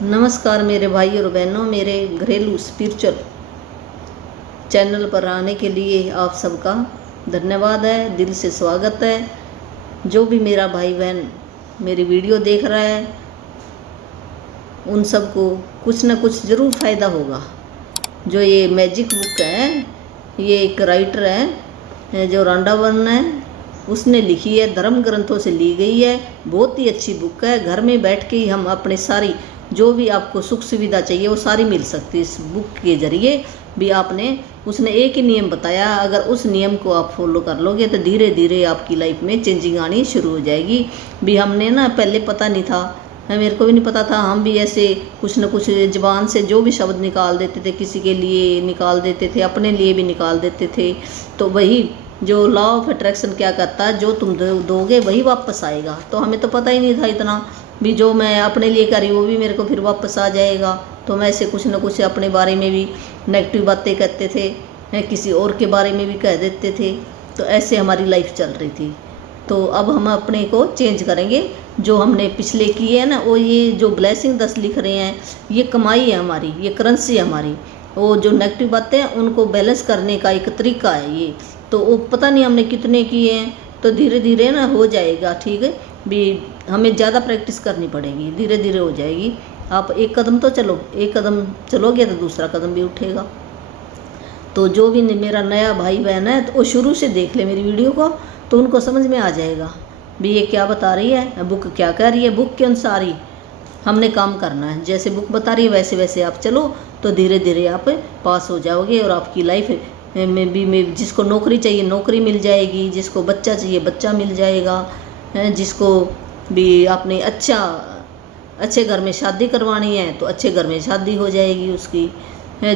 नमस्कार मेरे भाई और बहनों, मेरे घरेलू स्पिरिचुअल चैनल पर आने के लिए आप सबका धन्यवाद है, दिल से स्वागत है। जो भी मेरा भाई बहन मेरी वीडियो देख रहा है उन सबको कुछ न कुछ ज़रूर फ़ायदा होगा। जो ये मैजिक बुक है, ये एक राइटर है जो रंडावन है, उसने लिखी है, धर्म ग्रंथों से ली गई है। बहुत ही अच्छी बुक है। घर में बैठ के ही हम अपने सारी जो भी आपको सुख सुविधा चाहिए वो सारी मिल सकती है इस बुक के ज़रिए भी। उसने एक ही नियम बताया, अगर उस नियम को आप फॉलो कर लोगे तो धीरे धीरे आपकी लाइफ में चेंजिंग आनी शुरू हो जाएगी। भी हमने ना पहले पता नहीं था, मेरे को भी नहीं पता था, हम भी ऐसे कुछ न कुछ ज़बान से जो भी शब्द निकाल देते थे, किसी के लिए निकाल देते थे, अपने लिए भी निकाल देते थे। तो वही जो लॉ ऑफ अट्रैक्शन क्या करता है, जो तुम दोगे वही वापस आएगा। तो हमें तो पता ही नहीं था इतना भी, जो मैं अपने लिए करी वो भी मेरे को फिर वापस आ जाएगा। तो मैं ऐसे कुछ न कुछ अपने बारे में भी नेगेटिव बातें कहते थे, किसी और के बारे में भी कह देते थे। तो ऐसे हमारी लाइफ चल रही थी। तो अब हम अपने को चेंज करेंगे। जो हमने पिछले किए हैं ना, वो ये जो ब्लेसिंग 10 लिख रहे हैं, ये कमाई है हमारी, ये करेंसी है हमारी। वो जो नेगेटिव बातें हैं उनको बैलेंस करने का एक तरीका है ये। तो वो पता नहीं हमने कितने किए हैं, तो धीरे धीरे ना हो जाएगा। ठीक है भी, हमें ज़्यादा प्रैक्टिस करनी पड़ेगी, धीरे धीरे हो जाएगी। आप एक कदम तो चलो, एक कदम चलोगे तो दूसरा कदम भी उठेगा। तो जो भी मेरा नया भाई बहन है तो वो शुरू से देख ले मेरी वीडियो को, तो उनको समझ में आ जाएगा भी ये क्या बता रही है, बुक क्या कह रही है। बुक के अनुसार ही हमने काम करना है, जैसे बुक बता रही है वैसे वैसे आप चलो, तो धीरे धीरे आप पास हो जाओगे। और आपकी लाइफ में भी जिसको नौकरी चाहिए नौकरी मिल जाएगी, जिसको बच्चा चाहिए बच्चा मिल जाएगा, जिसको भी आपने अच्छे घर में शादी करवानी है तो अच्छे घर में शादी हो जाएगी उसकी।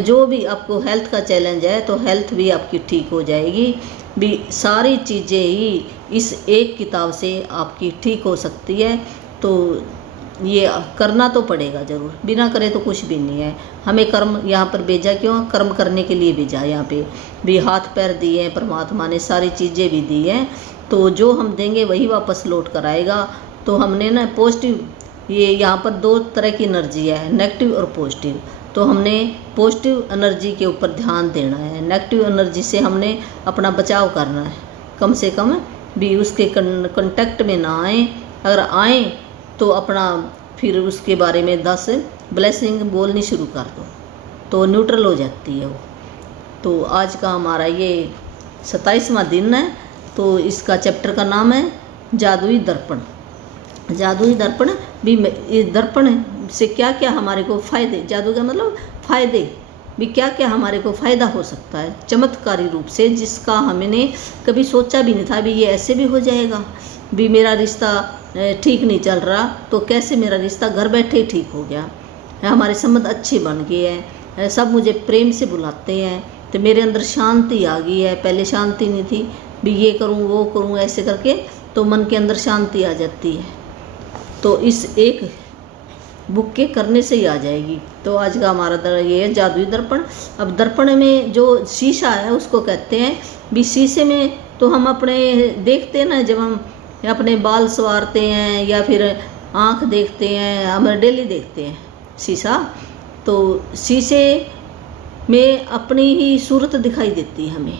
जो भी आपको हेल्थ का चैलेंज है तो हेल्थ भी आपकी ठीक हो जाएगी। भी सारी चीज़ें ही इस एक किताब से आपकी ठीक हो सकती है। तो ये करना तो पड़ेगा ज़रूर, बिना करे तो कुछ भी नहीं है। हमें कर्म यहाँ पर भेजा क्यों? कर्म करने के लिए भेजा। यहाँ पे भी हाथ पैर दिए हैं परमात्मा ने, सारी चीज़ें भी दी हैं। तो जो हम देंगे वही वापस लौट कर आएगा। तो हमने ना पॉजिटिव, ये यहाँ पर 2 तरह की एनर्जी है, नेगेटिव और पॉजिटिव। तो हमने पॉजिटिव एनर्जी के ऊपर ध्यान देना है, नेगेटिव एनर्जी से हमने अपना बचाव करना है। कम से कम भी उसके कांटेक्ट में ना आए, अगर आए तो अपना फिर उसके बारे में 10 ब्लेसिंग बोलनी शुरू कर दो तो न्यूट्रल हो जाती है वो। तो आज का हमारा ये 27वां दिन है। तो इसका चैप्टर का नाम है जादुई दर्पण। जादुई दर्पण भी, इस दर्पण से क्या क्या हमारे को फ़ायदे, जादू का मतलब फ़ायदे भी, क्या क्या हमारे को फ़ायदा हो सकता है चमत्कारी रूप से, जिसका हमने कभी सोचा भी नहीं था भी ये ऐसे भी हो जाएगा। भी मेरा रिश्ता ठीक नहीं चल रहा तो कैसे मेरा रिश्ता घर बैठे ही ठीक हो गया, हमारे संबंध अच्छे बन गए हैं, सब मुझे प्रेम से बुलाते हैं, तो मेरे अंदर शांति आ गई है। पहले शांति नहीं थी भी, ये करूँ वो करूँ ऐसे करके तो मन के अंदर शांति आ जाती है। तो इस एक बुक के करने से ही आ जाएगी। तो आज का हमारा ये है जादुई दर्पण। अब दर्पण में जो शीशा है उसको कहते हैं भी, शीशे में तो हम अपने देखते हैं ना, जब हम अपने बाल संवारते हैं या फिर आँख देखते हैं, हम डेली देखते हैं शीशा। तो शीशे में अपनी ही सूरत दिखाई देती है हमें।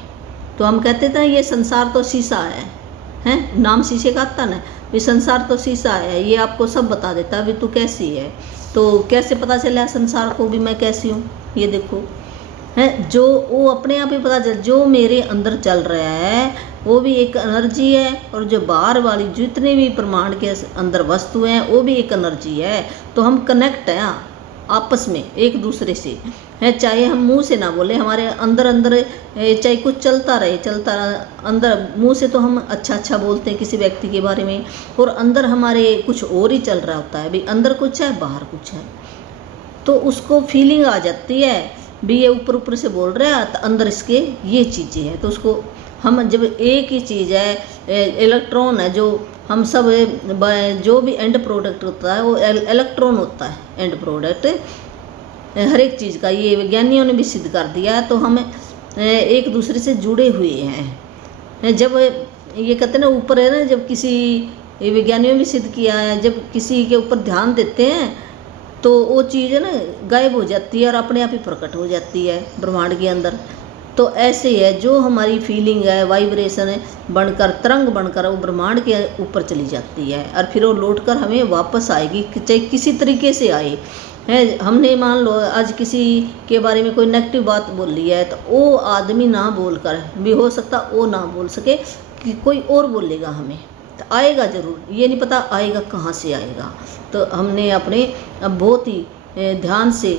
तो हम कहते थे ये संसार तो शीशा है, नाम शीशे का आता ना, ये संसार तो शीशा है, ये आपको सब बता देता है भी तू कैसी है। तो कैसे पता चला संसार को भी मैं कैसी हूँ? ये देखो है, जो वो अपने आप ही पता चल, जो मेरे अंदर चल रहा है वो भी एक एनर्जी है, और जो बाहर वाली जितने भी ब्रह्मांड के अंदर वस्तु हैं वो भी एक एनर्जी है। तो हम कनेक्ट हैं आपस में एक दूसरे से, है, चाहे हम मुंह से ना बोले, हमारे अंदर अंदर चाहे कुछ चलता रहे अंदर। मुंह से तो हम अच्छा अच्छा बोलते हैं किसी व्यक्ति के बारे में, और अंदर हमारे कुछ और ही चल रहा होता है भी, अंदर कुछ है बाहर कुछ है। तो उसको फीलिंग आ जाती है भी ये ऊपर ऊपर से बोल रहा है तो अंदर इसके ये चीज़ें हैं। तो उसको हम जब एक ही चीज़ है, इलेक्ट्रॉन है, जो हम सब जो भी एंड प्रोडक्ट होता है वो इलेक्ट्रॉन होता है, एंड प्रोडक्ट हर एक चीज़ का। ये विज्ञानियों ने भी सिद्ध कर दिया है। तो हम एक दूसरे से जुड़े हुए हैं। जब ये कहते हैं ना ऊपर है ना, जब किसी विज्ञानियों ने भी सिद्ध किया है, जब किसी के ऊपर ध्यान देते हैं तो वो चीज़ है ना गायब हो जाती है और अपने आप ही प्रकट हो जाती है ब्रह्मांड के अंदर। तो ऐसे ही है, जो हमारी फीलिंग है, वाइब्रेशन है, बनकर तरंग बनकर वो ब्रह्मांड के ऊपर चली जाती है और फिर वो लौट कर हमें वापस आएगी, चाहे किसी तरीके से आए। है, हमने मान लो आज किसी के बारे में कोई नेगेटिव बात बोल ली है, तो वो आदमी ना बोलकर भी हो सकता वो ना बोल सके कि कोई और बोलेगा हमें, तो आएगा ज़रूर, ये नहीं पता आएगा कहाँ से आएगा। तो हमने अपने अब बहुत ही ध्यान से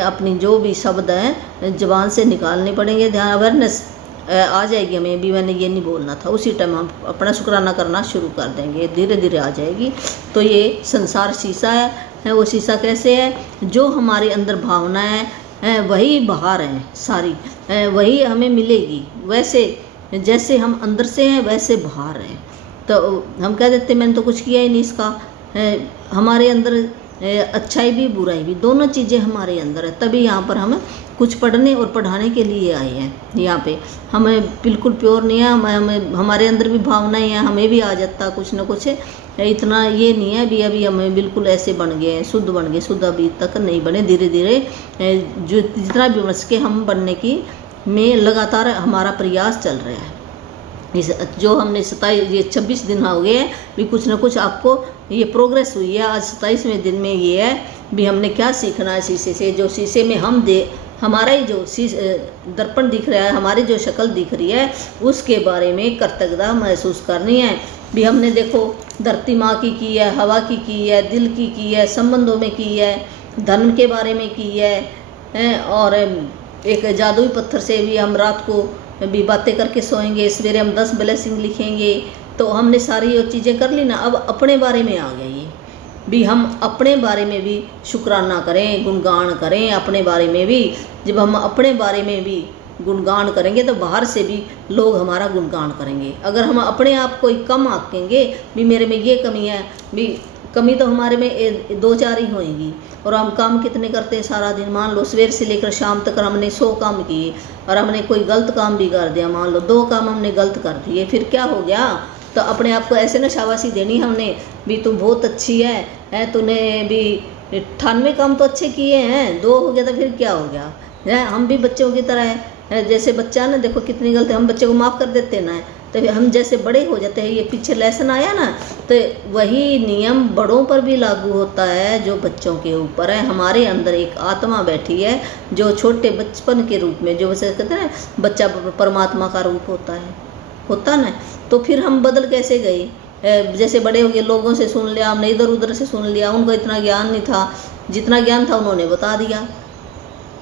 अपनी जो भी शब्द हैं ज़बान से निकालने पड़ेंगे। ध्यान अवेयरनेस आ जाएगी हमें भी, मैंने ये नहीं बोलना था, उसी टाइम हम अपना शुक्राना करना शुरू कर देंगे, धीरे धीरे आ जाएगी। तो ये संसार शीशा है, वो शीशा कैसे है, जो हमारे अंदर भावनाएं हैं वही बाहर हैं सारी, वही हमें मिलेगी। वैसे जैसे हम अंदर से हैं वैसे बाहर हैं। तो हम कह देते मैंने तो कुछ किया ही नहीं इसका, हमारे अंदर अच्छाई भी बुराई भी दोनों चीज़ें हमारे अंदर है। तभी यहाँ पर हम कुछ पढ़ने और पढ़ाने के लिए आए हैं। यहाँ पे हमें बिल्कुल प्योर नहीं है, हमें हमारे अंदर भी भावनाएं हैं, हमें भी आ जाता कुछ ना कुछ, इतना ये नहीं है भी अभी हमें बिल्कुल ऐसे बन गए हैं, शुद्ध बन गए, शुद्ध अभी तक नहीं बने। धीरे धीरे जो जितना भी बन सके हम बनने की में लगातार हमारा प्रयास चल रहा है। इस जो हमने 26 दिन हो गए हैं भी कुछ ना कुछ आपको ये प्रोग्रेस हुई है। आज 27वें दिन में ये है भी हमने क्या सीखना है शीशे से, जो शीशे में हम हमारा ही जो दर्पण दिख रहा है, हमारी जो शक्ल दिख रही है उसके बारे में कृतज्ञता महसूस करनी है। भी हमने देखो धरती माँ की है, हवा की है, दिल की है, संबंधों में की है, धन के बारे में की है, और एक जादुई पत्थर से भी हम रात को भी बातें करके सोएंगे, सवेरे हम 10 ब्लेसिंग लिखेंगे। तो हमने सारी ये चीज़ें कर ली ना। अब अपने बारे में आ गया ये भी, हम अपने बारे में भी शुक्राना करें, गुणगान करें अपने बारे में भी। जब हम अपने बारे में भी गुणगान करेंगे तो बाहर से भी लोग हमारा गुणगान करेंगे। अगर हम अपने आप को कम आंकेंगे भी मेरे में ये कमी है, भी कमी तो हमारे में 2-4 ही होएंगी। और हम काम कितने करते हैं सारा दिन, मान लो सवेर से लेकर शाम तक हमने 100 काम किए और हमने कोई गलत काम भी कर दिया, मान लो 2 काम हमने गलत कर दिए, फिर क्या हो गया। तो अपने आप को ऐसे ना शाबाशी देनी हमने भी, तुम बहुत अच्छी है, तूने भी 98 काम तो अच्छे किए हैं, 2 हो गया तो फिर क्या हो गया है। हम भी बच्चों की तरह है, जैसे बच्चा ना देखो कितनी गलती, हम बच्चे को माफ़ कर देते ना, तो हम जैसे बड़े हो जाते हैं। ये पीछे लेसन आया ना, तो वही नियम बड़ों पर भी लागू होता है जो बच्चों के ऊपर है। हमारे अंदर एक आत्मा बैठी है जो छोटे बचपन के रूप में, जो वैसे कहते हैं बच्चा परमात्मा का रूप होता ना। तो फिर हम बदल कैसे गए, जैसे बड़े हो गए, लोगों से सुन लिया हमने, इधर उधर से सुन लिया, उनको इतना ज्ञान नहीं था, जितना ज्ञान था उन्होंने बता दिया,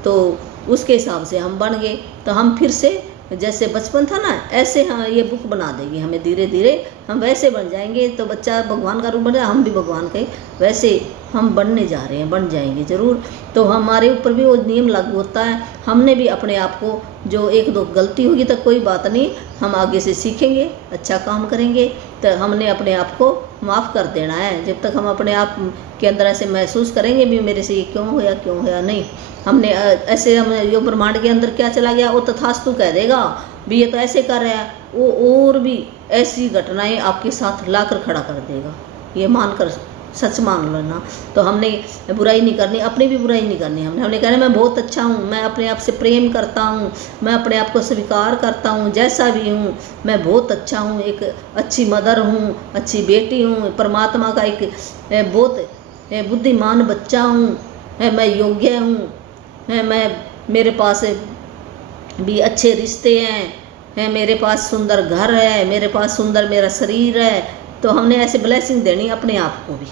तो उसके हिसाब से हम बन गए। तो हम फिर से जैसे बचपन था ना, ऐसे हाँ ये बुक बना देगी हमें, धीरे धीरे हम वैसे बन जाएंगे। तो बच्चा भगवान का रूप बने, हम भी भगवान के वैसे हम बनने जा रहे हैं, बन जाएंगे ज़रूर। तो हमारे ऊपर भी वो नियम लागू होता है। हमने भी अपने आप को, जो 1-2 गलती होगी तो कोई बात नहीं, हम आगे से सीखेंगे, अच्छा काम करेंगे। तो हमने अपने आप को माफ़ कर देना है। जब तक हम अपने आप के अंदर ऐसे महसूस करेंगे भी मेरे से ये क्यों होया नहीं, हमने ऐसे हम यो ब्रह्मांड के अंदर क्या चला गया, वो तथास्तु कह देगा भी ये तो ऐसे कर रहा है, वो और भी ऐसी घटनाएं आपके साथ लाकर खड़ा कर देगा। ये मानकर सच मान लेना। तो हमने बुराई नहीं करनी, अपनी भी बुराई नहीं करनी। हमने कहना मैं बहुत अच्छा हूँ, मैं अपने आप से प्रेम करता हूँ, मैं अपने आप को स्वीकार करता हूँ जैसा भी हूँ, मैं बहुत अच्छा हूँ, एक अच्छी मदर हूँ, अच्छी बेटी हूँ, परमात्मा का एक बहुत बुद्धिमान बच्चा हूँ, मैं योग्य हूँ, मेरे पास भी अच्छे रिश्ते हैं, मेरे पास सुंदर घर है, मेरे पास सुंदर मेरा शरीर है। तो हमने ऐसे ब्लेसिंग देनी अपने आप को भी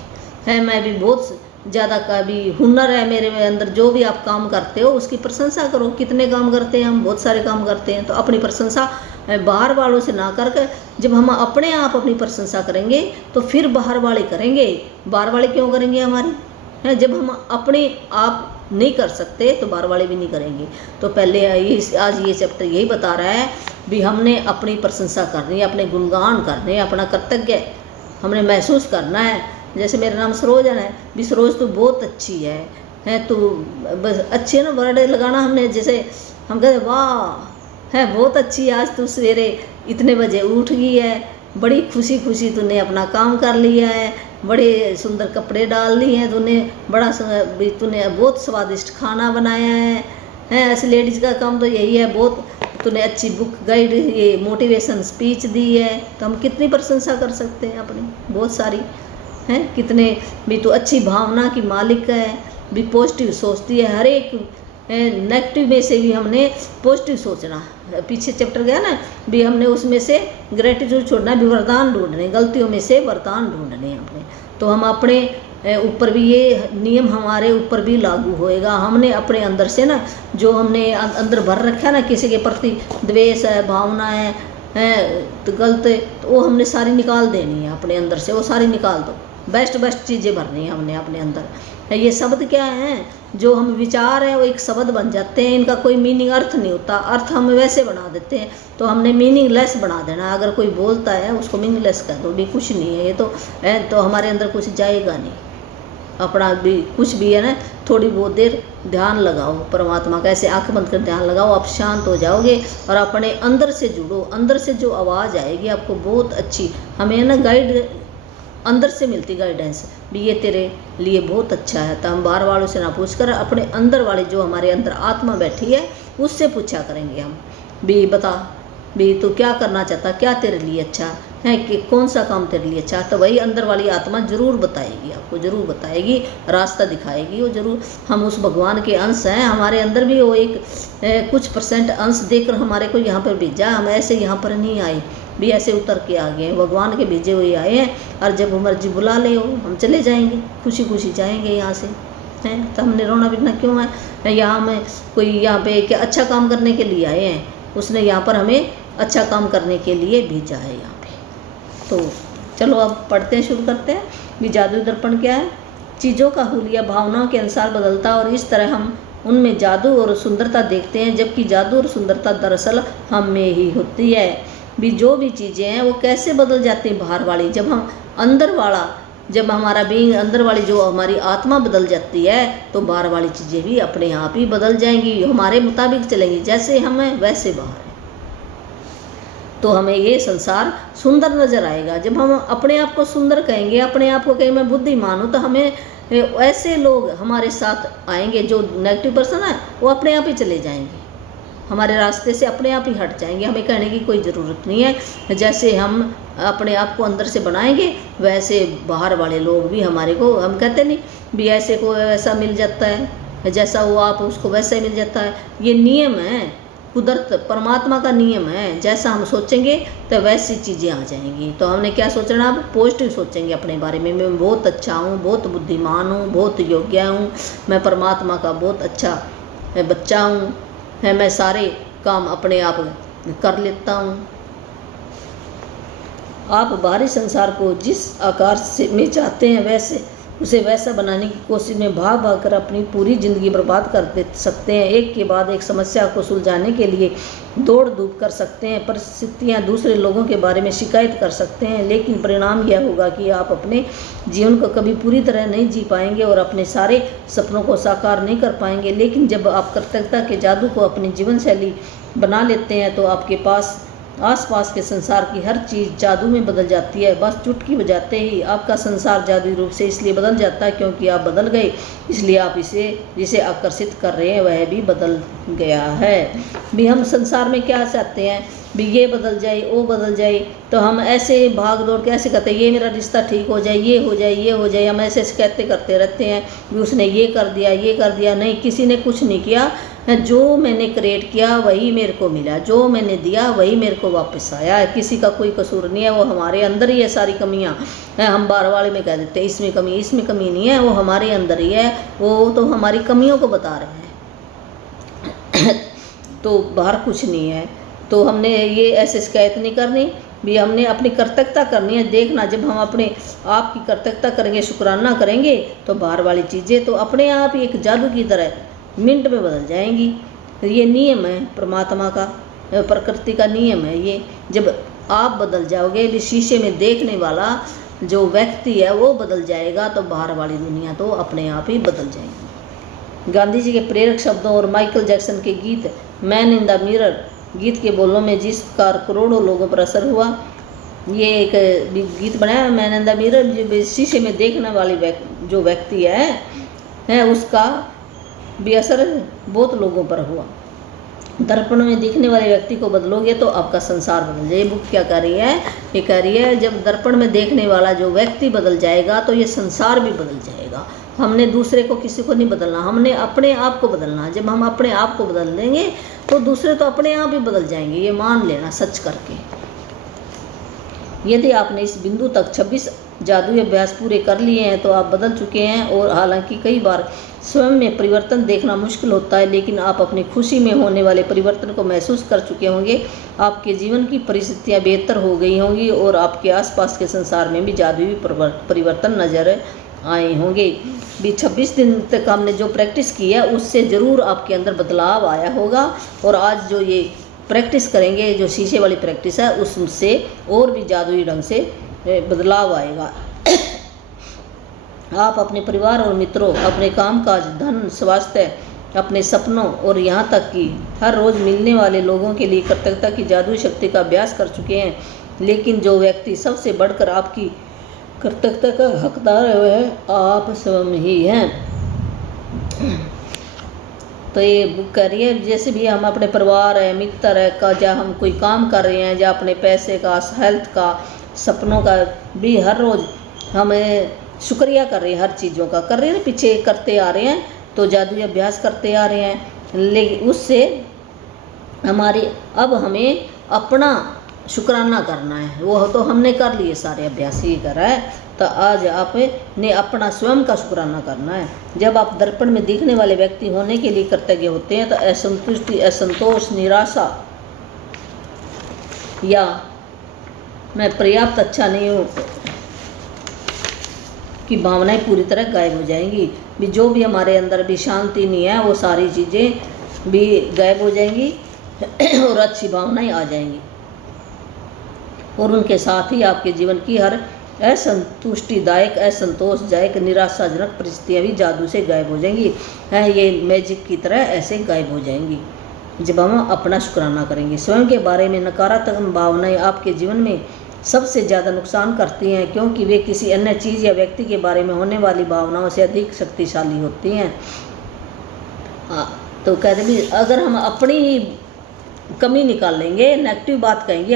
है। मैं भी बहुत ज़्यादा का भी हुनर है मेरे अंदर, जो भी आप काम करते हो उसकी प्रशंसा करो। कितने काम करते हैं हम, बहुत सारे काम करते हैं। तो अपनी प्रशंसा बाहर वालों से ना करके, जब हम अपने आप अपनी प्रशंसा करेंगे तो फिर बाहर वाले करेंगे। बाहर वाले क्यों करेंगे हमारी है, जब हम अपने आप नहीं कर सकते तो बाहर वाले भी नहीं करेंगे। तो पहले आज ये चैप्टर यही बता रहा है भी हमने अपनी प्रशंसा करनी है, अपने गुणगान करने, अपना कर्तव्य हमने महसूस करना है। जैसे मेरा नाम सरोज है भी, सरोज तो बहुत अच्छी है तो बस अच्छी है ना, वर्ड लगाना हमने। जैसे हम कहते वाह है बहुत अच्छी, आज तू सवेरे इतने बजे उठ गई है, बड़ी खुशी खुशी तूने अपना काम कर लिया बड़े सुंदर कपड़े डाल लिए हैं, तूने बड़ा भी तूने बहुत स्वादिष्ट खाना बनाया है। ऐसे लेडीज़ का काम तो यही है। बहुत तूने अच्छी बुक गाइड ये मोटिवेशन स्पीच दी है, तो हम कितनी प्रशंसा कर सकते हैं अपनी, बहुत सारी हैं। कितने भी तू अच्छी भावना की मालिक है, भी पॉजिटिव सोचती है। हर एक नेगेटिव में से भी हमने पॉजिटिव सोचना, पीछे चैप्टर गया ना, भी हमने उसमें से ग्रेटिट्यूड छोड़ना, भी वरदान ढूंढने, गलतियों में से वरदान ढूंढने अपने। तो हम अपने ऊपर भी ये नियम हमारे ऊपर भी लागू होएगा। हमने अपने अंदर से ना, जो हमने अंदर भर रखा है ना, किसी के प्रति द्वेष है, भावना है तो गलत, तो वो हमने सारी निकाल देनी है अपने अंदर से, वो सारी निकाल दो। बेस्ट चीज़ें भरनी है हमने अपने अंदर। ये शब्द क्या है, जो हम विचार है वो एक शब्द बन जाते हैं, इनका कोई मीनिंग अर्थ नहीं होता, अर्थ हम वैसे बना देते हैं, तो हमने मीनिंगलेस बना देना। अगर कोई बोलता है उसको मीनिंगलेस कह दो, भी कुछ नहीं है ये तो हमारे अंदर कुछ जाएगा नहीं। अपना भी कुछ भी है ना, थोड़ी बहुत देर ध्यान लगाओ परमात्मा का, ऐसे आंख बंद कर ध्यान लगाओ, आप शांत हो जाओगे और अपने अंदर से जुड़ो। अंदर से जो आवाज़ आएगी आपको बहुत अच्छी, हमें ना गाइड अंदर से मिलती गाइडेंस, भी ये तेरे लिए बहुत अच्छा है। तो हम बाहर वालों से ना पूछ कर अपने अंदर वाले, जो हमारे अंदर आत्मा बैठी है, उससे पूछा करेंगे हम, भी बता भी तू क्या करना चाहता, क्या तेरे लिए अच्छा है, कि कौन सा काम तेरे लिए अच्छा। तो वही अंदर वाली आत्मा जरूर बताएगी, आपको जरूर बताएगी, रास्ता दिखाएगी वो जरूर। हम उस भगवान के अंश हैं, हमारे अंदर भी वो एक कुछ % अंश देकर हमारे को यहाँ पर भेजा। हम ऐसे यहाँ पर नहीं आए, भी ऐसे उतर के आ गए, भगवान के भेजे हुए आए हैं। और जब मर्जी बुला ले हो, हम चले जाएंगे, खुशी खुशी जाएंगे यहाँ से, हैं। तो हमने रोना पीटना क्यों है यहाँ में? कोई यहाँ पे क्या अच्छा काम करने के लिए आए हैं, उसने यहाँ पर हमें अच्छा काम करने के लिए भेजा है यहाँ पे। तो चलो अब पढ़ते हैं, शुरू करते हैं। भी जादुई दर्पण क्या है? चीज़ों का हुलिया भावनाओं के अनुसार बदलता, और इस तरह हम उनमें जादू और सुंदरता देखते हैं, जबकि जादू और सुंदरता दरअसल हम में ही होती है। भी जो भी चीज़ें हैं वो कैसे बदल जाती हैं बाहर वाली, जब हम अंदर वाला, जब हमारा बीइंग अंदर वाली जो हमारी आत्मा बदल जाती है, तो बाहर वाली चीज़ें भी अपने आप ही बदल जाएंगी, हमारे मुताबिक चलेंगी। जैसे हम हैं वैसे बाहर है, तो हमें ये संसार सुंदर नज़र आएगा। जब हम अपने आप को सुंदर कहेंगे, अपने आप को कहें मैं बुद्धिमान हूँ, तो हमें ऐसे लोग हमारे साथ आएंगे, जो नेगेटिव पर्सन है वो अपने आप ही चले जाएंगे, हमारे रास्ते से अपने आप ही हट जाएंगे, हमें कहने की कोई ज़रूरत नहीं है। जैसे हम अपने आप को अंदर से बनाएंगे, वैसे बाहर वाले लोग भी हमारे को, हम कहते नहीं भी ऐसे को वैसा मिल जाता है, जैसा वो आप उसको वैसा ही मिल जाता है। ये नियम है, कुदरत परमात्मा का नियम है, जैसा हम सोचेंगे तो वैसी चीज़ें आ जाएंगी। तो हमने क्या सोचना, अब पॉजिटिव सोचेंगे अपने बारे में, मैं बहुत अच्छा हूँ, बहुत बुद्धिमान हूँ, बहुत योग्य हूँ, मैं परमात्मा का बहुत अच्छा बच्चा हूँ, है, मैं सारे काम अपने आप कर लेता हूँ। आप बाहरी संसार को जिस आकार से में चाहते हैं, वैसे उसे वैसा बनाने की कोशिश में भाग कर अपनी पूरी ज़िंदगी बर्बाद कर दे सकते हैं। एक के बाद एक समस्या को सुलझाने के लिए दौड़ धूप कर सकते हैं, परिस्थितियाँ, दूसरे लोगों के बारे में शिकायत कर सकते हैं, लेकिन परिणाम यह होगा कि आप अपने जीवन को कभी पूरी तरह नहीं जी पाएंगे और अपने सारे सपनों को साकार नहीं कर पाएंगे। लेकिन जब आप कृतज्ञता के जादू को अपनी जीवन शैली बना लेते हैं, तो आपके पास आसपास के संसार की हर चीज़ जादू में बदल जाती है। बस चुटकी बजाते ही आपका संसार जादुई रूप से इसलिए बदल जाता है क्योंकि आप बदल गए, इसलिए आप जिसे आकर्षित कर रहे हैं वह भी बदल गया है। भी हम संसार में क्या चाहते हैं, भी ये बदल जाए, वो बदल जाए, तो हम ऐसे भाग दौड़ के ऐसे कहते हैं ये मेरा रिश्ता ठीक हो जाए, ये हो जाए, ये हो जाए, हम ऐसे कहते करते रहते हैं भी उसने ये कर दिया, ये कर दिया। नहीं, किसी ने कुछ नहीं किया, जो मैंने क्रिएट किया वही मेरे को मिला, जो मैंने दिया वही मेरे को वापस आया है। किसी का कोई कसूर नहीं है, वो हमारे अंदर ही है सारी कमियां। हम बार वाले में कह देते हैं इसमें कमी नहीं है, वो हमारे अंदर ही है, वो तो हमारी कमियों को बता रहे हैं तो बाहर कुछ नहीं है। तो हमने ये ऐसे शिकायत नहीं करनी, भी हमने अपनी कृतज्ञता करनी है। देखना, जब हम अपने आप की कृतज्ञता करेंगे, शुक्राना करेंगे, तो बाहर वाली चीज़ें तो अपने आप ही एक जादू की तरह मिनट में बदल जाएंगी। ये नियम है परमात्मा का, प्रकृति का नियम है ये। जब आप बदल जाओगे, भी शीशे में देखने वाला जो व्यक्ति है वो बदल जाएगा, तो बाहर वाली दुनिया तो अपने आप ही बदल जाएगी। गांधी जी के प्रेरक शब्दों और माइकल जैक्सन के गीत मैन इन द मिरर गीत के बोलों में जिस प्रकार करोड़ों लोगों पर असर हुआ, ये एक गीत बनाया मैंने नंदा मीरा, शीशे में देखने वाली जो व्यक्ति है उसका भी असर बहुत लोगों पर हुआ। दर्पण में दिखने वाले व्यक्ति को बदलोगे तो आपका संसार बदल जाए। ये बुक क्या कह रही है? ये कह रही है जब दर्पण में देखने वाला जो व्यक्ति बदल जाएगा तो ये संसार भी बदल जाएगा। हमने दूसरे को, किसी को नहीं बदलना, हमने अपने आप को बदलना। जब हम अपने आप को बदल देंगे तो दूसरे तो अपने आप ही बदल जाएंगे, ये मान लेना सच करके। यदि आपने इस बिंदु तक 26 जादुई अभ्यास पूरे कर लिए हैं तो आप बदल चुके हैं। और हालांकि कई बार स्वयं में परिवर्तन देखना मुश्किल होता है, लेकिन आप अपनी खुशी में होने वाले परिवर्तन को महसूस कर चुके होंगे। आपके जीवन की परिस्थितियां बेहतर हो गई होंगी और आपके आसपास के संसार में भी जादुई परिवर्तन नजर आए होंगे। भी 26 दिन तक हमने जो प्रैक्टिस की है उससे ज़रूर आपके अंदर बदलाव आया होगा। और आज जो ये प्रैक्टिस करेंगे, जो शीशे वाली प्रैक्टिस है, उससे और भी जादुई ढंग से बदलाव आएगा। आप अपने परिवार और मित्रों, अपने कामकाज, धन, स्वास्थ्य, अपने सपनों और यहाँ तक कि हर रोज़ मिलने वाले लोगों के लिए कृतज्ञता की जादुई शक्ति का अभ्यास कर चुके हैं। लेकिन जो व्यक्ति सबसे बढ़कर आपकी कृतज्ञता का हकदार है वह आप स्वयं ही हैं। तो ये बुक कह रही है जैसे भी हम अपने परिवार है, मित्र है का, या हम कोई काम कर रहे हैं, या अपने पैसे का, हेल्थ का, सपनों का भी हर रोज़ हमें शुक्रिया कर रहे हैं, हर चीज़ों का कर रहे हैं, पीछे करते आ रहे हैं, तो जादुई अभ्यास करते आ रहे हैं। लेकिन उससे हमारी, अब हमें अपना शुक्राना करना है। वो तो हमने कर लिए सारे अभ्यास, ही करा है, तो आज आपने अपना स्वयं का शुक्राना करना है। जब आप दर्पण में दिखने वाले व्यक्ति होने के लिए कृतज्ञ होते हैं तो असंतुष्टि, असंतोष, निराशा या मैं पर्याप्त अच्छा नहीं हूँ की भावनाएं पूरी तरह गायब हो जाएंगी। भी जो भी हमारे अंदर भी शांति नहीं है वो सारी चीज़ें भी गायब हो जाएंगी और अच्छी भावनाएं आ जाएंगी। और उनके साथ ही आपके जीवन की हर असंतुष्टिदायक, असंतोषदायक, निराशाजनक परिस्थितियाँ भी जादू से गायब हो जाएंगी। हैं ये मैजिक की तरह ऐसे गायब हो जाएंगी जब हम अपना शुक्राना करेंगे। स्वयं के बारे में नकारात्मक भावनाएं आपके जीवन में सबसे ज़्यादा नुकसान करती हैं, क्योंकि वे किसी अन्य चीज़ या व्यक्ति के बारे में होने वाली भावनाओं से अधिक शक्तिशाली होती हैं। तो कहते भी अगर हम अपनी कमी निकाल लेंगे, नेगेटिव बात कहेंगे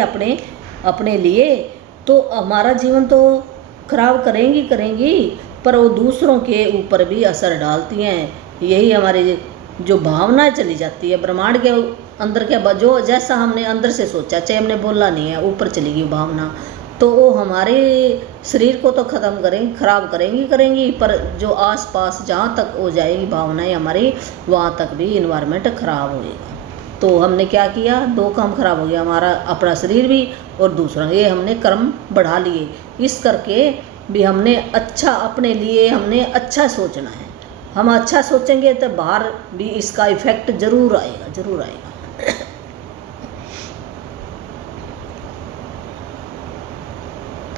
अपने लिए, तो हमारा जीवन तो खराब करेंगी, पर वो दूसरों के ऊपर भी असर डालती हैं। यही हमारी जो भावना चली जाती है ब्रह्मांड के अंदर के, जो जैसा हमने अंदर से सोचा, चाहे हमने बोला नहीं है, ऊपर चली गई भावना, तो वो हमारे शरीर को तो ख़त्म खराब करेंगी, पर जो आसपास जहाँ तक हो जाएगी भावनाएं हमारी, वहाँ तक भी इन्वायरमेंट खराब होएगा। तो हमने क्या किया, दो काम खराब हो गया, हमारा अपना शरीर भी और दूसरा, ये हमने कर्म बढ़ा लिए। इस करके भी हमने अच्छा, अपने लिए हमने अच्छा सोचना है। हम अच्छा सोचेंगे तो बाहर भी इसका इफेक्ट जरूर आएगा।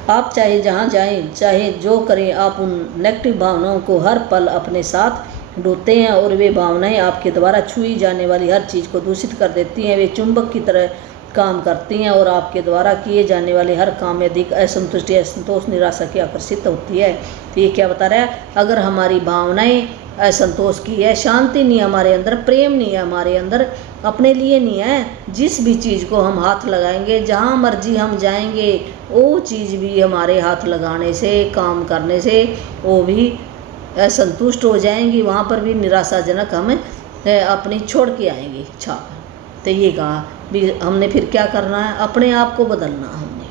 आप चाहे जहाँ जाएं, चाहे जो करें, आप उन नेगेटिव भावनाओं को हर पल अपने साथ ढोते हैं और वे भावनाएं आपके द्वारा छुई जाने वाली हर चीज़ को दूषित कर देती हैं। वे चुंबक की तरह काम करती हैं और आपके द्वारा किए जाने वाले हर काम में अधिक असंतुष्टि, असंतोष, निराशा की आकर्षित होती है। तो ये क्या बता रहा है, अगर हमारी भावनाएं असंतोष की है, शांति नहीं है हमारे अंदर, प्रेम नहीं है हमारे अंदर, अपने लिए नहीं है, जिस भी चीज़ को हम हाथ लगाएंगे, जहाँ मर्जी हम जाएंगे, वो चीज़ भी हमारे हाथ लगाने से, काम करने से वो भी असंतुष्ट हो जाएंगी, वहाँ पर भी निराशाजनक हम अपनी छोड़ के आएंगे छाप। तो ये कहा भी हमने फिर क्या करना है, अपने आप को बदलना। हमने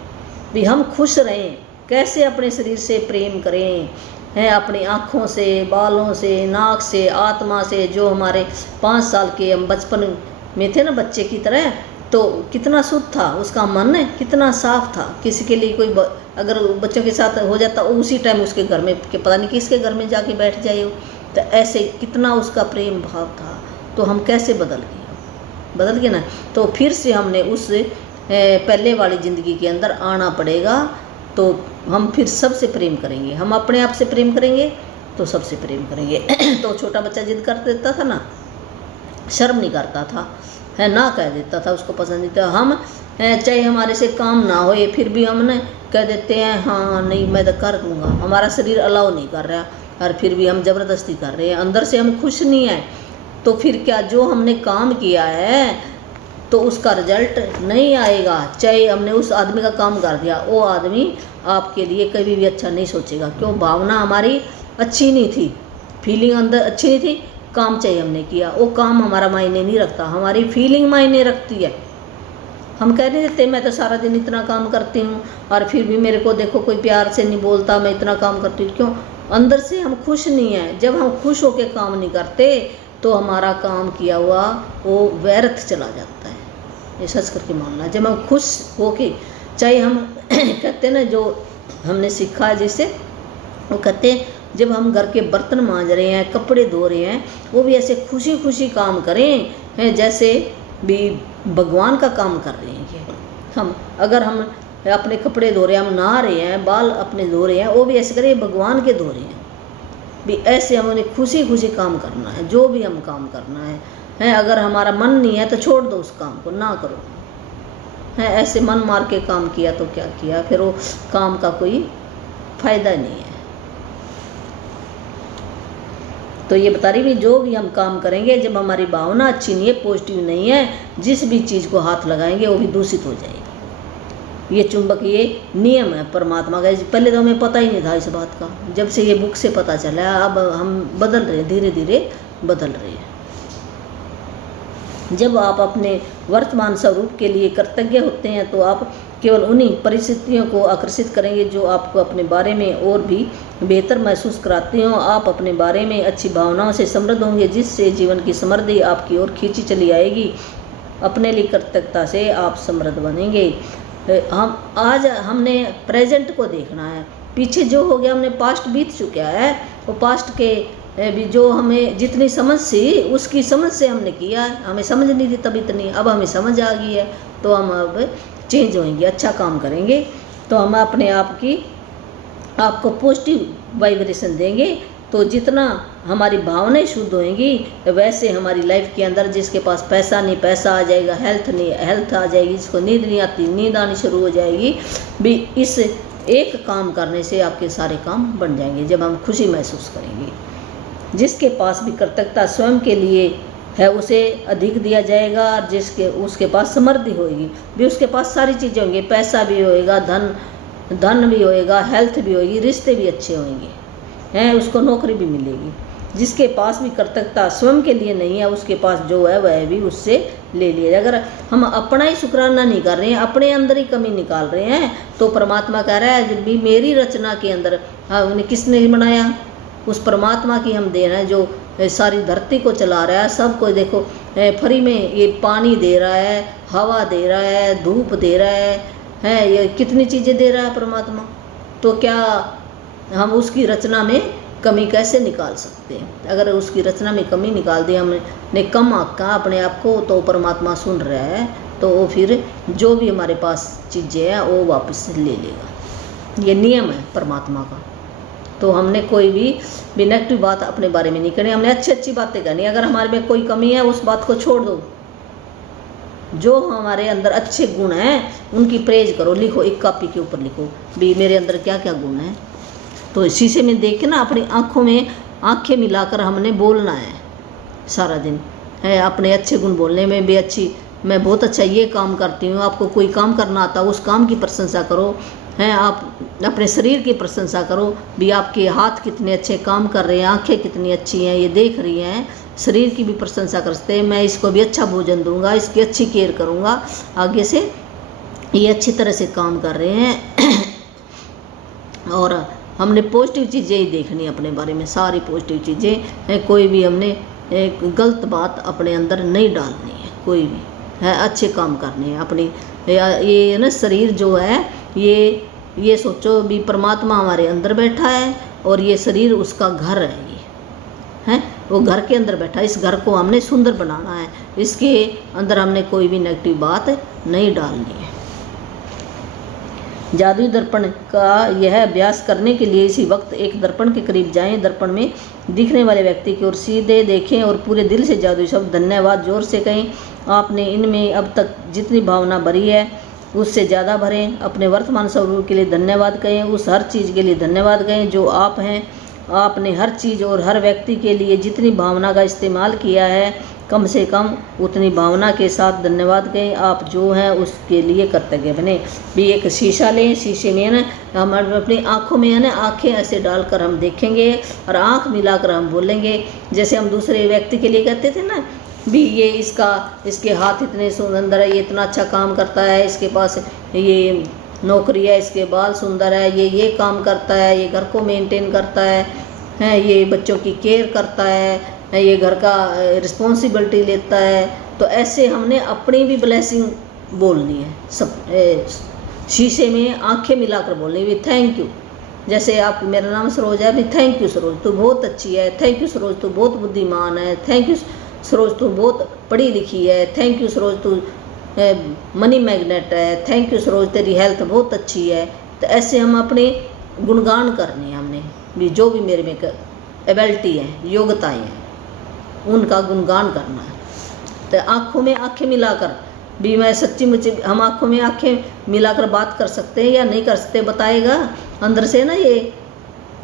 भी हम खुश रहें, कैसे अपने शरीर से प्रेम करें, हैं अपनी आँखों से, बालों से, नाक से, आत्मा से। जो हमारे 5 साल के हम बचपन में थे ना, बच्चे की तरह, तो कितना शुद्ध था उसका मन, कितना साफ था। किसी के लिए कोई अगर बच्चों के साथ हो जाता, उसी टाइम उसके घर में पता नहीं किसके घर में जाके बैठ जाए, तो ऐसे कितना उसका प्रेम भाव था। तो हम कैसे बदल गए ना, तो फिर से हमने उस पहले वाली ज़िंदगी के अंदर आना पड़ेगा। तो हम फिर सबसे प्रेम करेंगे, हम अपने आप से प्रेम करेंगे तो सबसे प्रेम करेंगे। तो छोटा बच्चा जिद कर देता था ना, शर्म नहीं करता था, है ना कह देता था, उसको पसंद नहीं था। हम चाहे हमारे से काम ना होए फिर भी हमने कह देते हैं हाँ नहीं मैं तो कर दूँगा, हमारा शरीर अलाउ नहीं कर रहा और फिर भी हम ज़बरदस्ती कर रहे हैं, अंदर से हम खुश नहीं हैं। तो फिर क्या, जो हमने काम किया है तो उसका रिजल्ट नहीं आएगा। चाहे हमने उस आदमी का काम कर दिया, वो आदमी आपके लिए कभी भी अच्छा नहीं सोचेगा। क्यों, भावना हमारी अच्छी नहीं थी, फीलिंग अंदर अच्छी नहीं थी, काम चाहिए हमने किया, वो काम हमारा मायने नहीं रखता, हमारी फीलिंग मायने रखती है। हम कह नहीं देते मैं तो सारा दिन इतना काम करती हूँ और फिर भी मेरे को देखो कोई प्यार से नहीं बोलता, मैं इतना काम करती हूँ। क्यों, अंदर से हम खुश नहीं हैं। जब हम खुश होकर काम नहीं करते तो हमारा काम किया हुआ वो व्यर्थ चला जाता है, ये सच करके मानना। जब हम खुश होके, चाहे हम कहते ना जो हमने सीखा है जिससे, वो कहते हैं जब हम घर के बर्तन मांज रहे हैं, कपड़े धो रहे हैं, वो भी ऐसे खुशी खुशी काम करें हैं जैसे भी भगवान का काम कर रहे हैं। हम अगर हम अपने कपड़े धो रहे हैं, हम नहा रहे हैं, बाल अपने धो रहे हैं, वो भी ऐसे करें भगवान के धो रहे हैं भी, ऐसे हमें खुशी खुशी काम करना है। जो भी हम काम करना है अगर हमारा मन नहीं है तो छोड़ दो, उस काम को ना करो। है ऐसे मन मार के काम किया तो क्या किया, फिर वो काम का कोई फायदा नहीं है। तो ये बता रही भी, जो भी हम काम करेंगे जब हमारी भावना अच्छी नहीं है, पॉजिटिव नहीं है, जिस भी चीज़ को हाथ लगाएंगे वो भी दूषित हो जाएगी। ये चुंबकीय नियम है परमात्मा का। पहले तो हमें पता ही नहीं था इस बात का, जब से ये बुक से पता चला, अब हम बदल रहे हैं, धीरे धीरे बदल रहे हैं। जब आप अपने वर्तमान स्वरूप के लिए कृतज्ञ होते हैं तो आप केवल उन्हीं परिस्थितियों को आकर्षित करेंगे जो आपको अपने बारे में और भी बेहतर महसूस कराती हों। आप अपने बारे में अच्छी भावनाओं से समृद्ध होंगे, जिससे जीवन की समृद्धि आपकी ओर खींची चली आएगी। अपने लिए कृतज्ञता से आप समृद्ध बनेंगे। हमने प्रेजेंट को देखना है, पीछे जो हो गया हमने पास्ट बीत चुका है, वो पास्ट के भी जो हमें जितनी समझ थी उसकी समझ से हमने किया है, हमें समझ नहीं थी तब इतनी, अब हमें समझ आ गई है तो हम अब चेंज होंगे, अच्छा काम करेंगे। तो हम अपने आपको पॉजिटिव वाइब्रेशन देंगे, तो जितना हमारी भावनाएं शुद्ध होंगी वैसे हमारी लाइफ के अंदर, जिसके पास पैसा नहीं पैसा आ जाएगा, हेल्थ नहीं हेल्थ आ जाएगी, जिसको नींद नहीं आती नींद आनी शुरू हो जाएगी भी। इस एक काम करने से आपके सारे काम बन जाएंगे जब हम खुशी महसूस करेंगे। जिसके पास भी कृतज्ञता स्वयं के लिए है उसे अधिक दिया जाएगा, और उसके पास समृद्धि होगी भी, उसके पास सारी चीज़ें होंगी, पैसा भी होएगा, धन भी होएगा, हेल्थ भी होगी, रिश्ते भी अच्छे होंगे, हैं उसको नौकरी भी मिलेगी। जिसके पास भी कृतज्ञता स्वयं के लिए नहीं है, उसके पास जो है वह भी उससे ले लिया। अगर हम अपना ही शुक्राना नहीं कर रहे हैं, अपने अंदर ही कमी निकाल रहे हैं, तो परमात्मा कह रहा है जब भी मेरी रचना के अंदर उन्हें किसने बनाया, उस परमात्मा की हम देन है जो सारी धरती को चला रहा है, सबको देखो फ्री में ये पानी दे रहा है, हवा दे रहा है, धूप दे रहा है ये कितनी चीज़ें दे रहा है परमात्मा। तो क्या हम उसकी रचना में कमी कैसे निकाल सकते हैं? अगर उसकी रचना में कमी निकाल दी हमने, कम आँका अपने आप को, तो परमात्मा सुन रहा है, तो वो फिर जो भी हमारे पास चीज़ें हैं वो वापस ले लेगा। ये नियम है परमात्मा का। तो हमने कोई भी नेगेटिव बात अपने बारे में नहीं करनी, हमने अच्छी अच्छी बातें करनी। अगर हमारे में कोई कमी है उस बात को छोड़ दो, जो हमारे अंदर अच्छे गुण हैं उनकी प्रेज करो, लिखो, एक कॉपी के ऊपर लिखो भी मेरे अंदर क्या क्या गुण हैं। तो शीशे में देख के ना अपनी आँखों में आँखें मिलाकर हमने बोलना है सारा दिन, है अपने अच्छे गुण बोलने में भी अच्छी, मैं बहुत अच्छा ये काम करती हूँ। आपको कोई काम करना आता उस काम की प्रशंसा करो, हैं आप अपने शरीर की प्रशंसा करो भी, आपके हाथ कितने अच्छे काम कर रहे हैं, आंखें कितनी अच्छी हैं ये देख रही हैं, शरीर की भी प्रशंसा करते हैं। मैं इसको भी अच्छा भोजन दूंगा, इसकी अच्छी केयर करूंगा, आगे से ये अच्छी तरह से काम कर रहे हैं। और हमने पॉजिटिव चीज़ें ही देखनी अपने बारे में, सारी पॉजिटिव चीज़ें, कोई भी हमने एक गलत बात अपने अंदर नहीं डालनी है, कोई भी है अच्छे काम करने हैं अपनी। ये ना शरीर जो है ये सोचो भी परमात्मा हमारे अंदर बैठा है और ये शरीर उसका घर है, ये है वो घर के अंदर बैठा है। इस घर को हमने सुंदर बनाना है, इसके अंदर हमने कोई भी नेगेटिव बात नहीं डालनी है। जादुई दर्पण का यह अभ्यास करने के लिए इसी वक्त एक दर्पण के करीब जाएं। दर्पण में दिखने वाले व्यक्ति की ओर सीधे देखें और पूरे दिल से जादुई शब्द धन्यवाद जोर से कहें। आपने इनमें अब तक जितनी भावना भरी है उससे ज़्यादा भरें। अपने वर्तमान स्वरूप के लिए धन्यवाद कहें, उस हर चीज़ के लिए धन्यवाद कहें जो आप हैं। आपने हर चीज़ और हर व्यक्ति के लिए जितनी भावना का इस्तेमाल किया है, कम से कम उतनी भावना के साथ धन्यवाद कहें। आप जो हैं उसके लिए कृतज्ञ बने। भी एक शीशा लें, शीशे में ना हम अपनी आँखों में है ना आँखें ऐसे डालकर हम देखेंगे और आँख मिलाकर हम बोलेंगे। जैसे हम दूसरे व्यक्ति के लिए कहते थे ना, भी ये इसके हाथ इतने सुंदर है, ये इतना अच्छा काम करता है, इसके पास ये नौकरी है, इसके बाल सुंदर है, ये काम करता है, ये घर को मेंटेन करता है, ये बच्चों की केयर करता है, ये घर का रिस्पॉन्सिबिलिटी लेता है। तो ऐसे हमने अपनी भी ब्लेसिंग बोलनी है। सब शीशे में आंखें मिलाकर बोलनी भी थैंक यू। जैसे आप, मेरा नाम सरोज है, भी थैंक यू सरोज, तू बहुत अच्छी है, थैंक यू सरोज, तू बहुत बुद्धिमान है, थैंक यू सरोज, तू बहुत पढ़ी लिखी है, थैंक यू सरोज, तू मनी मैग्नेट है, थैंक यू सरोज, तेरी हेल्थ बहुत अच्छी है। तो ऐसे हम अपने गुणगान करने, हमने भी जो भी मेरे में एबिलिटी है, योग्यताएँ हैं, उनका गुणगान करना है। तो आँखों में आँखें मिलाकर भी मैं सच्ची मुझे, हम आँखों में आँखें मिलाकर बात कर सकते हैं या नहीं कर सकते, बताएगा अंदर से ना, ये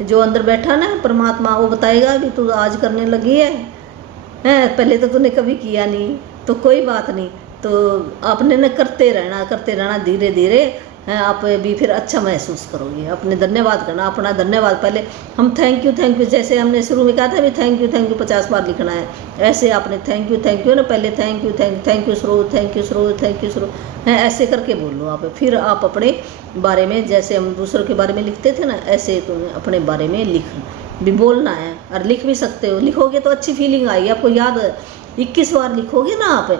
जो अंदर बैठा ना परमात्मा, वो बताएगा भी तू आज करने लगी है, पहले तो तूने कभी किया नहीं, तो कोई बात नहीं, तो आपने ना करते रहना धीरे धीरे हैं, आप भी फिर अच्छा महसूस करोगे। अपने धन्यवाद करना, अपना धन्यवाद पहले हम थैंक यू जैसे हमने शुरू में कहा था भी थैंक यू 50 बार लिखना है, ऐसे आपने थैंक यू ना पहले thank you Saroj, thank you Saroj हैं, ऐसे करके बोल लो आप। फिर आप अपने बारे में, जैसे हम दूसरों के बारे में लिखते थे ना, ऐसे तुम्हें अपने बारे में भी बोलना है। और लिख भी सकते हो, लिखोगे तो अच्छी फीलिंग आएगी आपको। याद 21 बार लिखोगे ना आप,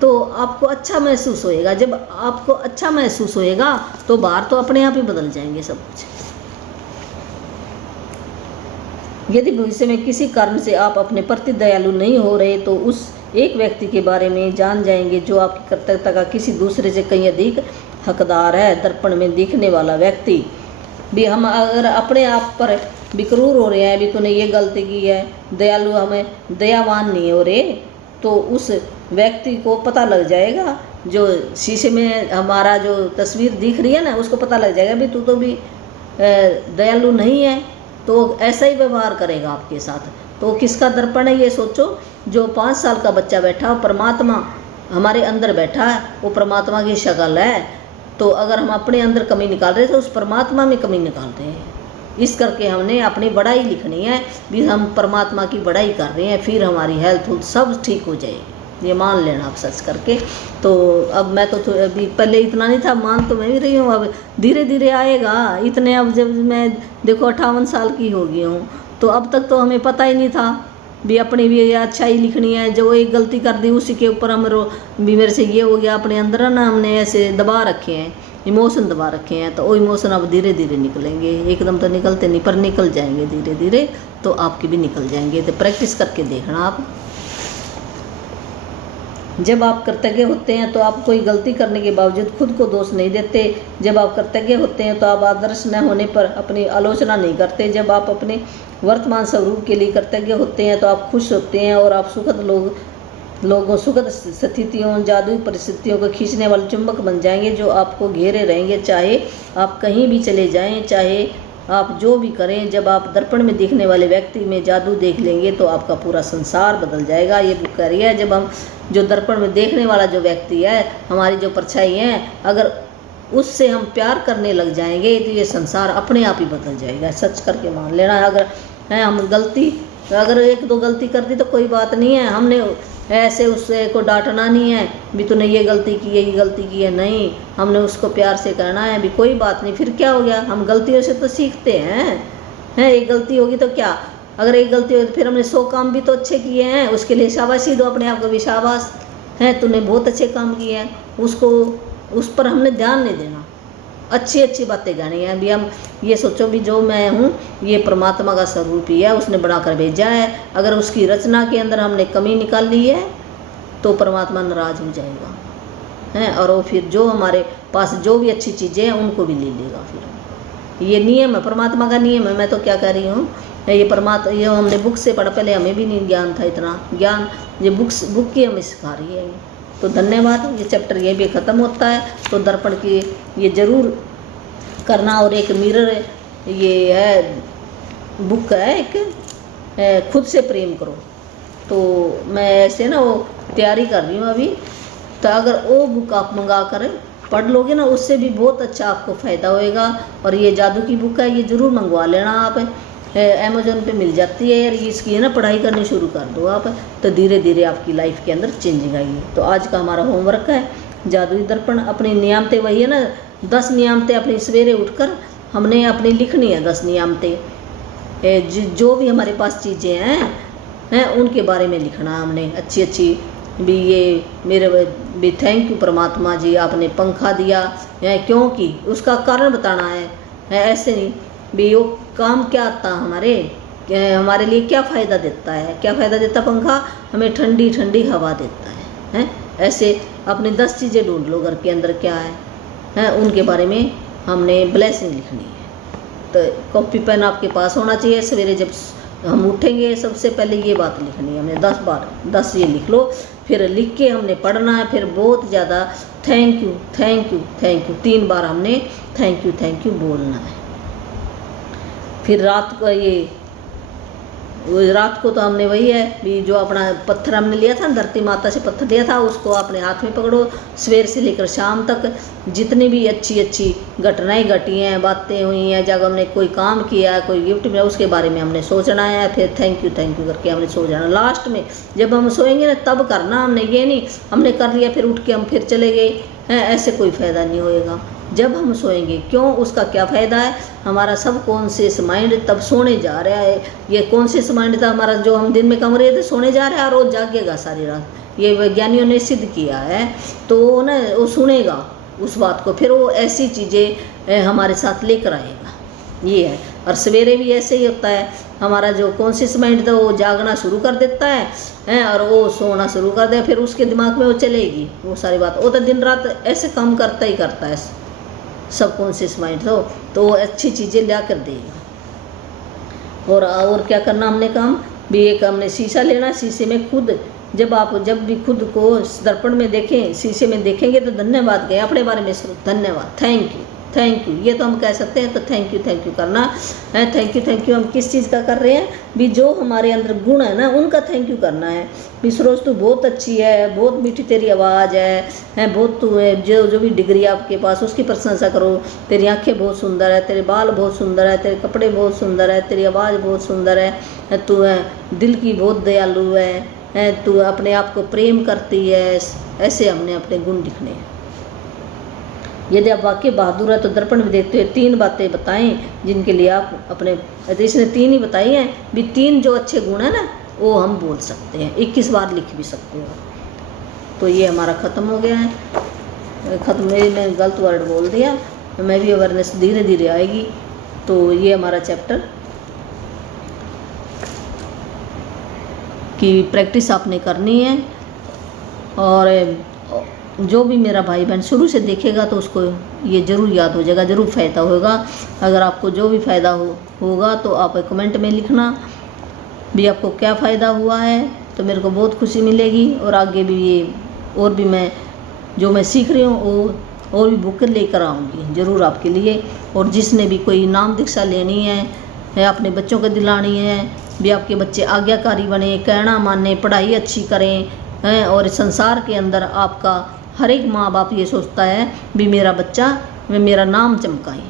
तो आपको अच्छा महसूस होएगा। जब आपको अच्छा महसूस होएगा तो बाहर तो अपने आप ही बदल जाएंगे सब कुछ। यदि भविष्य में किसी कारण से आप अपने प्रति दयालु नहीं हो रहे तो उस एक व्यक्ति के बारे में जान जाएंगे जो आपकी कृतज्ञता का किसी दूसरे से कहीं अधिक हकदार है। दर्पण में दिखने वाला व्यक्ति भी, हम अगर अपने आप पर विक्रूर हो रहे हैं, भी तूने ये गलती की है, दयालु, हमें दयावान नहीं हो रहे, तो उस व्यक्ति को पता लग जाएगा, जो शीशे में हमारा जो तस्वीर दिख रही है ना, उसको पता लग जाएगा भी तू तो भी दयालु नहीं है, तो ऐसा ही व्यवहार करेगा आपके साथ। तो किसका दर्पण है ये सोचो। जो 5 साल का बच्चा बैठा, परमात्मा हमारे अंदर बैठा है, वो परमात्मा की शक्ल है। तो अगर हम अपने अंदर कमी निकाल रहे हैं तो उस परमात्मा में कमी निकाल रहे हैं। इस करके हमने अपनी बड़ाई लिखनी है भी, हम परमात्मा की बड़ाई कर रहे हैं, फिर हमारी हेल्थ सब ठीक हो जाएगी, ये मान लेना आप सच करके। तो अब मैं तो अभी पहले इतना नहीं था, मान तो मैं भी रही हूँ, अब धीरे धीरे आएगा। इतने अब जब मैं देखो 58 साल की हो गई हूँ, तो अब तक तो हमें पता ही नहीं था भी अपनी भी अच्छाई लिखनी है। जो एक गलती कर दी उसी के ऊपर हम भी मेरे से ये हो गया, अपने अंदर ना हमने ऐसे दबा रखे हैं, इमोशन दबा रखे हैं। तो वो इमोशन अब धीरे धीरे निकलेंगे, एकदम तो निकलते नहीं पर निकल जाएंगे धीरे धीरे, तो आपके भी निकल जाएंगे। तो प्रैक्टिस करके देखना आप। जब आप कृतज्ञ होते हैं तो आप कोई गलती करने के बावजूद खुद को दोष नहीं देते। जब आप कृतज्ञ होते हैं तो आप आदर्श न होने पर अपनी आलोचना नहीं करते। जब आप अपने वर्तमान स्वरूप के लिए कृतज्ञ होते हैं तो आप खुश होते हैं और आप सुखद लोगों सुखद स्थितियों, जादुई परिस्थितियों को खींचने वाले चुंबक बन जाएंगे जो आपको घेरे रहेंगे, चाहे आप कहीं भी चले जाएं, चाहे आप जो भी करें। जब आप दर्पण में दिखने वाले व्यक्ति में जादू देख लेंगे तो आपका पूरा संसार बदल जाएगा। ये बुक कह रही है, जब हम जो दर्पण में देखने वाला जो व्यक्ति है, हमारी जो परछाई है, अगर उससे हम प्यार करने लग जाएंगे तो ये संसार अपने आप ही बदल जाएगा। सच करके मान लेना। अगर हम अगर 1-2 गलती कर दी तो कोई बात नहीं है, हमने ऐसे उससे को डांटना नहीं है भी तूने ये गलती की है, ये गलती की है, नहीं, हमने उसको प्यार से कहना है भी कोई बात नहीं, फिर क्या हो गया, हम गलतियों से तो सीखते हैं। एक गलती होगी तो क्या, अगर एक गलती होगी तो फिर हमने 100 काम भी तो अच्छे किए हैं, उसके लिए शाबाशी दो, अपने आप को भी शाबाश है, तूने बहुत अच्छे काम किए हैं। उसको उस पर हमने ध्यान नहीं देना, अच्छी बातें कहनी है। भी हम ये सोचो भी जो मैं हूँ ये परमात्मा का स्वरूप ही है, उसने बनाकर भेजा है। अगर उसकी रचना के अंदर हमने कमी निकाल ली है तो परमात्मा नाराज हो जाएगा। हैं, और वो फिर जो हमारे पास जो भी अच्छी चीज़ें हैं उनको भी ले लेगा। फिर ये नियम है, परमात्मा का नियम है। मैं तो क्या कह रही हूँ, ये परमात्मा, ये हमने बुक से पढ़ा, पहले हमें भी नहीं ज्ञान था इतना ज्ञान, ये बुक की हमें सिखा रही है। तो धन्यवाद। ये चैप्टर ये भी ख़त्म होता है। तो दर्पण की ये ज़रूर करना। और एक मिरर, ये है बुक है एक, खुद से प्रेम करो। तो मैं ऐसे ना वो तैयारी कर रही हूँ अभी। तो अगर वो बुक आप मंगा कर पढ़ लोगे ना, उससे भी बहुत अच्छा आपको फ़ायदा होएगा। और ये जादू की बुक है, ये ज़रूर मंगवा लेना आप। अमेज़ोन पे मिल जाती है यार, इसकी है ना, पढ़ाई करनी शुरू कर दो आप। तो धीरे धीरे आपकी लाइफ के अंदर चेंजिंग आएगी। तो आज का हमारा होमवर्क है जादुई दर्पण। अपनी नियामतें वही है ना, 10 नियामतें अपनी सवेरे उठकर हमने अपनी लिखनी है। 10 नियामतें जो भी हमारे पास चीज़ें हैं उनके बारे में लिखना है हमने, अच्छी अच्छी भी। ये मेरे भी थैंक यू परमात्मा जी, आपने पंखा दिया है, क्योंकि उसका कारण बताना है। ऐसे नहीं भी वो काम क्या आता हमारे लिए क्या फ़ायदा देता है, क्या फ़ायदा देता पंखा, हमें ठंडी ठंडी हवा देता है। ऐसे अपनी 10 चीज़ें ढूंढ लो घर के अंदर क्या है, उनके बारे में हमने ब्लेसिंग लिखनी है। तो कॉपी पेन आपके पास होना चाहिए। सवेरे जब हम उठेंगे सबसे पहले ये बात लिखनी है हमने 10 बार, 10 ये लिख लो। फिर लिख के हमने पढ़ना है। फिर बहुत ज़्यादा thank you thank you thank you 3 बार हमने थैंक यू बोलना है। फिर रात को तो हमने वही है भी, जो अपना पत्थर हमने लिया था, धरती माता से पत्थर लिया था, उसको अपने हाथ में पकड़ो। सवेर से लेकर शाम तक जितनी भी अच्छी अच्छी घटनाएं घटी हैं, बातें हुई हैं, जब हमने कोई काम किया, कोई गिफ्ट मिला, उसके बारे में हमने सोचना है। फिर थैंक यू करके हमने सो जाना। लास्ट में जब हम सोएंगे ना तब करना हमने, ये नहीं हमने कर लिया फिर उठ के हम फिर चले गए हैं, ऐसे कोई फ़ायदा नहीं होएगा। जब हम सोएंगे, क्यों, उसका क्या फ़ायदा है, हमारा सब कॉन्शियस माइंड तब सोने जा रहा है। ये कॉन्शियस माइंड था हमारा, जो हम दिन में कम रहे थे, सोने जा रहा है और वो जागेगा सारी रात। ये वैज्ञानिकों ने सिद्ध किया है। तो वो ना वो सुनेगा उस बात को, फिर वो ऐसी चीज़ें हमारे साथ लेकर आएगा। ये है। और सवेरे भी ऐसे ही होता है, हमारा जो कॉन्शियस माइंड था वो जागना शुरू कर देता है और वो सोना शुरू कर दे, फिर उसके दिमाग में वो चलेगी वो सारी बात। वो तो दिन रात ऐसे काम करता ही करता है सब कॉन्शियस माइंड। तो वो अच्छी चीज़ें ला कर देगा। और क्या करना हमने काम भी, एक हमने शीशा लेना। शीशे में खुद जब भी खुद को दर्पण में देखें, शीशे में देखेंगे तो धन्यवाद कहें अपने बारे में, धन्यवाद थैंक यू। ये तो हम कह सकते हैं। तो थैंक यू करना है। थैंक यू हम किस चीज़ का कर रहे हैं भी, जो हमारे अंदर गुण है ना उनका थैंक यू करना है। भी सरोज तू बहुत अच्छी है, बहुत मीठी तेरी आवाज़ है बहुत तू है, जो भी डिग्री आपके पास उसकी प्रशंसा करो। तेरी आंखें बहुत सुंदर है, तेरे बाल बहुत सुंदर है, तेरे कपड़े बहुत सुंदर है, तेरी आवाज़ बहुत सुंदर है, तू दिल की बहुत दयालु है, तू अपने आप को प्रेम करती है। ऐसे हमने अपने गुण लिखने हैं। यदि आप वाकई बहादुर है तो दर्पण में देखते हुए 3 बातें बताएं जिनके लिए आप अपने, इसने 3 ही बताई हैं भी। 3 जो अच्छे गुण है ना वो हम बोल सकते हैं, 21 बार लिख भी सकते हो। तो ये हमारा ख़त्म हो गया है। मैं गलत वर्ड बोल दिया, मैं भी अवेयरनेस धीरे धीरे आएगी। तो ये हमारा चैप्टर की प्रैक्टिस आपने करनी है। और जो भी मेरा भाई बहन शुरू से देखेगा तो उसको ये ज़रूर याद हो जाएगा, ज़रूर फ़ायदा होगा। अगर आपको जो भी फ़ायदा होगा तो आप कमेंट में लिखना भी आपको क्या फ़ायदा हुआ है, तो मेरे को बहुत खुशी मिलेगी। और आगे भी ये और भी मैं सीख रही हूँ वो और भी बुक लेकर आऊँगी ज़रूर आपके लिए। और जिसने भी कोई नाम दीक्षा लेनी है अपने बच्चों को दिलानी है भी, आपके बच्चे आज्ञाकारी बने, कहना माने, पढ़ाई अच्छी करें और संसार के अंदर आपका हर एक माँ बाप ये सोचता है भी मेरा बच्चा मेरा नाम चमकाए।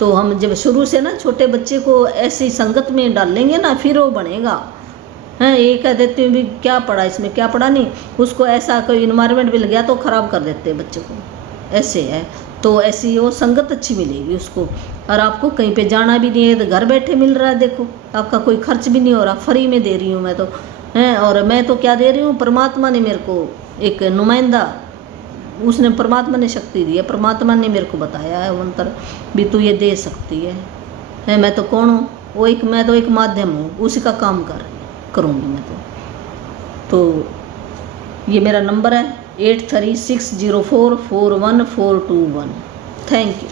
तो हम जब शुरू से ना छोटे बच्चे को ऐसी संगत में डालेंगे ना फिर वो बनेगा। ये कह देते हैं भी क्या पढ़ा इसमें, क्या पढ़ा नहीं, उसको ऐसा कोई इन्वायरमेंट मिल गया तो ख़राब कर देते हैं बच्चे को। ऐसे है तो ऐसी वो संगत अच्छी मिलेगी उसको। और आपको कहीं पे जाना भी नहीं है, तो घर बैठे मिल रहा है। देखो आपका कोई खर्च भी नहीं हो रहा, फ्री में दे रही हूँ मैं तो और मैं तो क्या दे रही हूँ, परमात्मा ने मेरे को एक नुमाइंदा, उसने परमात्मा ने शक्ति दी है, परमात्मा ने मेरे को बताया है मंत्र भी तू ये दे सकती है। मैं तो कौन हूँ, मैं तो एक माध्यम हूँ, उसी का काम करूँगी मैं तो ये मेरा नंबर है 8360441421। Thank you.